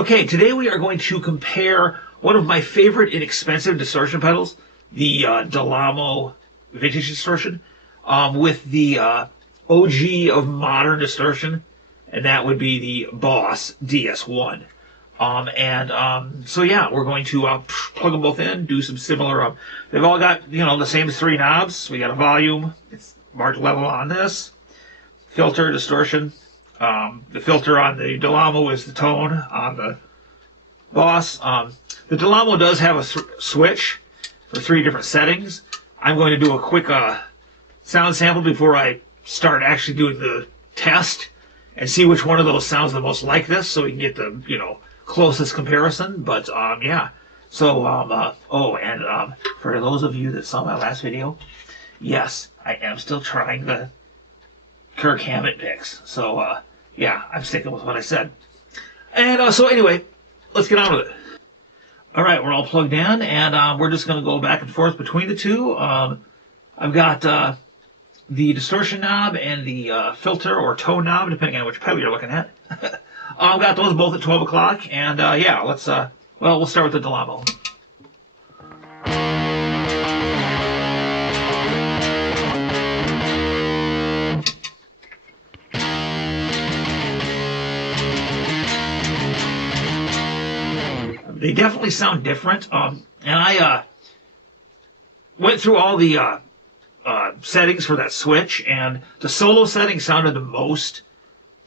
Okay, today we are going to compare one of my favorite inexpensive distortion pedals, the Dolamo Vintage Distortion, with the OG of modern distortion, and that would be the Boss DS1. So yeah, we're going to plug them both in, do some similar. They've all got the same three knobs. We got a volume. It's marked level on this. Filter, distortion. The filter on the Dolamo is the tone on the Boss. The Dolamo does have a switch for 3 different settings. I'm going to do a quick sound sample before I start actually doing the test and see which one of those sounds the most like this, so we can get the closest comparison. But yeah. So for those of you that saw my last video, yes, I am still trying the Kirk Hammett picks. So yeah, I'm sticking with what I said. And so anyway, let's get on with it. All right, we're all plugged in, and we're just going to go back and forth between the two. I've got the distortion knob and the filter or tone knob, depending on which pedal you're looking at. I've got those both at 12 o'clock, and yeah, let's, well, we'll start with the Dolamo. They definitely sound different, and I went through all the settings for that switch, and the solo setting sounded the most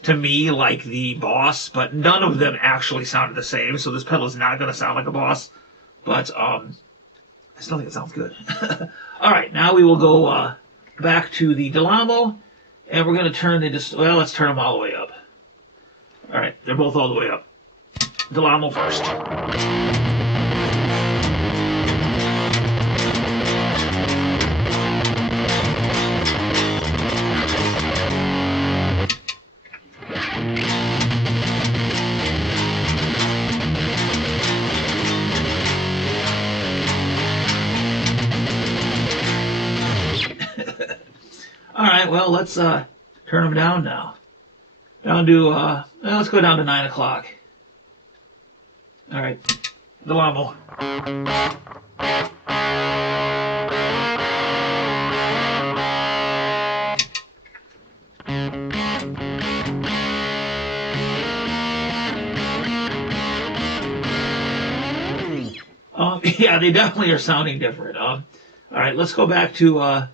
to me like the Boss, but none of them actually sounded the same, so this pedal is not going to sound like a Boss, but I still think it sounds good. Alright, now we will go back to the Dolamo, and we're going to turn well, let's turn them all the way up. Alright, they're both all the way up. Dolamo first. Alright, well, let's turn them down now. Down to, well, let's go down to 9 o'clock. Alright, Dolamo. Yeah, they definitely are sounding different. Alright, let's go back to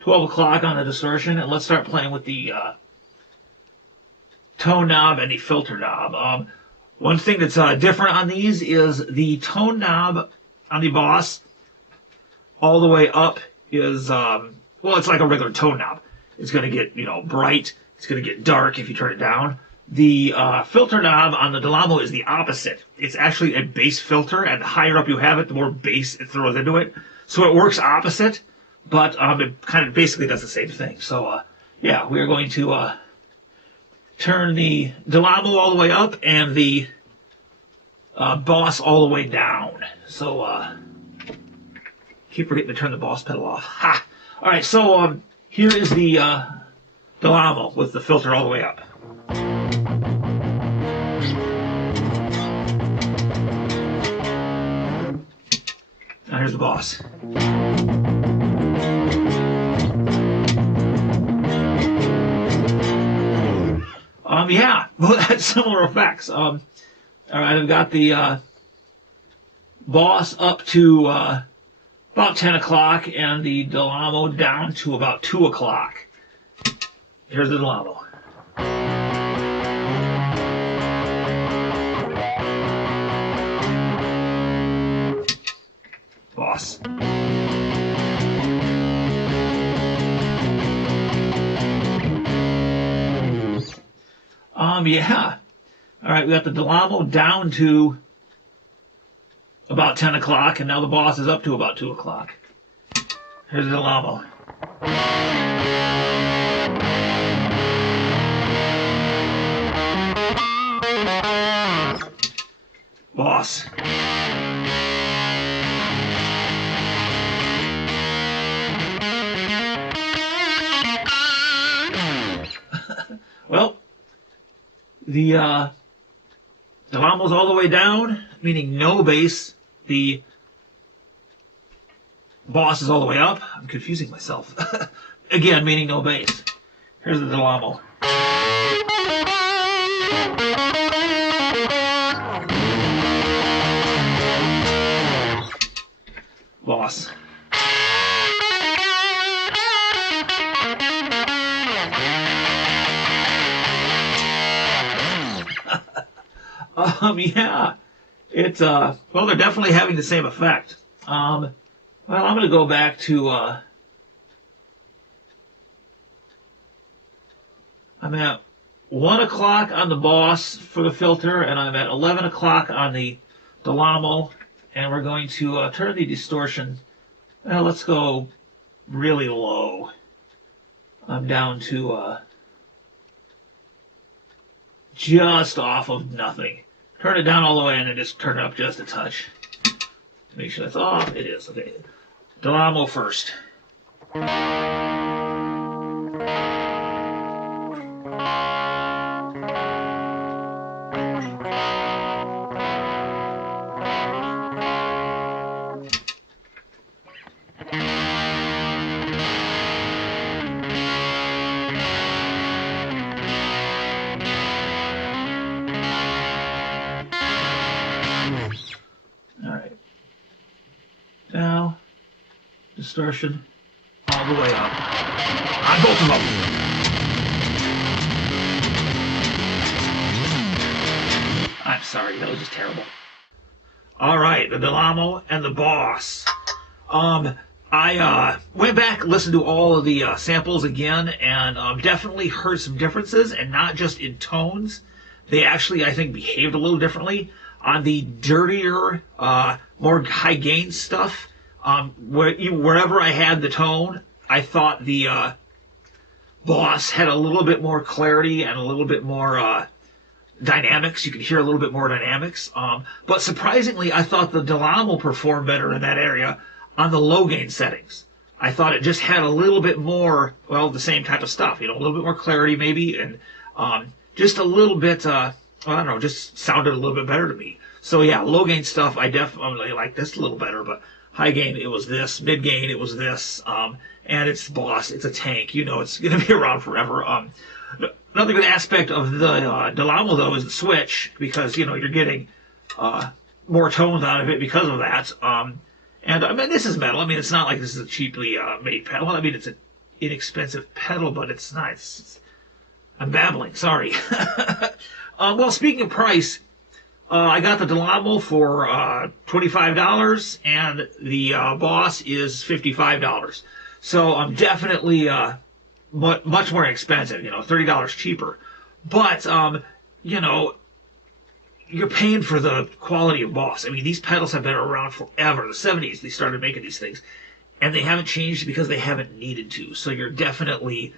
12 o'clock on the distortion, and let's start playing with the tone knob and the filter knob. One thing that's different on these is the tone knob on the Boss all the way up is, well, it's like a regular tone knob. It's going to get, bright. It's going to get dark if you turn it down. The filter knob on the Dolamo is the opposite. It's actually a bass filter, and the higher up you have it, the more bass it throws into it. So it works opposite, but it kind of basically does the same thing. So, yeah, we're going to turn the Dolamo all the way up and the Boss all the way down. So, keep forgetting to turn the Boss pedal off. Ha! Alright, so here is the Dolamo with the filter all the way up. Now here's the Boss. Yeah, well, that's similar effects. All right, I've got the Boss up to about 10 o'clock and the Dolamo down to about 2 o'clock. Here's the Dolamo. Boss. Yeah. All right, we got the Dolamo down to about 10 o'clock, and now the Boss is up to about 2 o'clock. Here's the Dolamo. Boss. Well, the Delamo's all the way down, meaning no bass. The Boss is all the way up. I'm confusing myself. Again, meaning no bass. Here's the Dolamo. Boss. Yeah. It's, well, they're definitely having the same effect. Well, I'm going to go back to, I'm at 1 o'clock on the Boss for the filter, and I'm at 11 o'clock on the Dolamo, and we're going to turn the distortion, well, let's go really low. I'm down to just off of nothing. Turn it down all the way and then just turn it up just a touch. Make sure that's off. It is. Okay. Dolamo first. Alright. Now, distortion all the way up. On both of them. I'm sorry, that was just terrible. Alright, the Dolamo and the Boss. I went back and listened to all of the samples again, and definitely heard some differences, and not just in tones. They actually, I think, behaved a little differently. On the dirtier, more high gain stuff, wherever I had the tone, I thought the Boss had a little bit more clarity and a little bit more dynamics. You could hear a little bit more dynamics. But surprisingly, I thought the Dolamo performed better in that area on the low gain settings. I thought it just had a little bit more, well, the same type of stuff, a little bit more clarity maybe, and just a little bit, I don't know, just sounded a little bit better to me. So yeah, low gain stuff, I definitely like this a little better, but high gain, it was this. Mid gain, it was this. And it's Boss, it's a tank. It's going to be around forever. Another good aspect of the Dolamo, though, is the switch, because, you're getting more tones out of it because of that. And, I mean, this is metal. I mean, it's not like this is a cheaply made pedal. Well, I mean, it's an inexpensive pedal, but it's not. I'm babbling, sorry. Well, speaking of price, I got the Dolamo for $25, and the Boss is $55. So I'm definitely much more expensive, $30 cheaper. But, you're paying for the quality of Boss. I mean, these pedals have been around forever. The 70s, they started making these things. And they haven't changed because they haven't needed to. So you're definitely,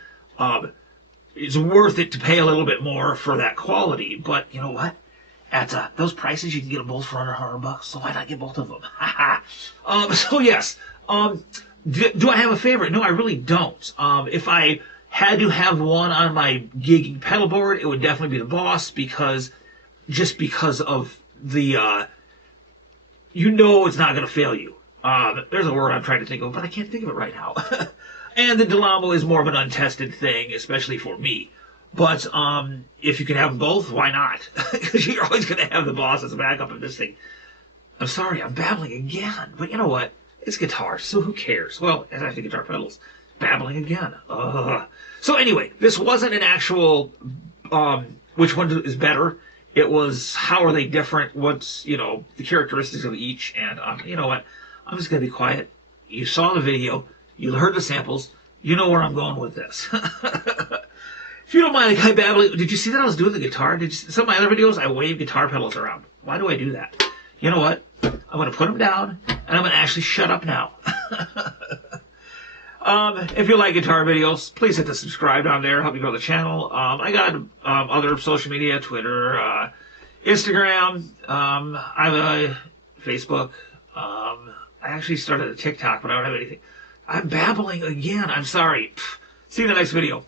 it's worth it to pay a little bit more for that quality. But you know what? At those prices, you can get them both for under $100. So why not get both of them? So yes. Do I have a favorite? No, I really don't. If I had to have one on my gigging pedal board, it would definitely be the Boss, because of the, it's not going to fail you. There's a word I'm trying to think of, but I can't think of it right now. And the Dolamo is more of an untested thing, especially for me. But if you can have them both, why not? Because you're always going to have the Boss as a backup of this thing. I'm sorry, I'm babbling again. But you know what? It's guitar, so who cares? Well, as I think guitar pedals, babbling again. So anyway, this wasn't an actual which one is better. It was how are they different, what's, the characteristics of each, and you know what? I'm just going to be quiet. You saw the video, you heard the samples, you know where I'm going with this. If you don't mind, like, babbling, did you see that I was doing the guitar? Some of my other videos, I wave guitar pedals around. Why do I do that? You know what? I'm going to put them down, and I'm going to actually shut up now. If you like guitar videos, please hit the subscribe down there. Help me grow the channel. I got other social media, Twitter, Instagram. I have a Facebook. I actually started a TikTok, but I don't have anything. I'm babbling again. I'm sorry. See you in the next video.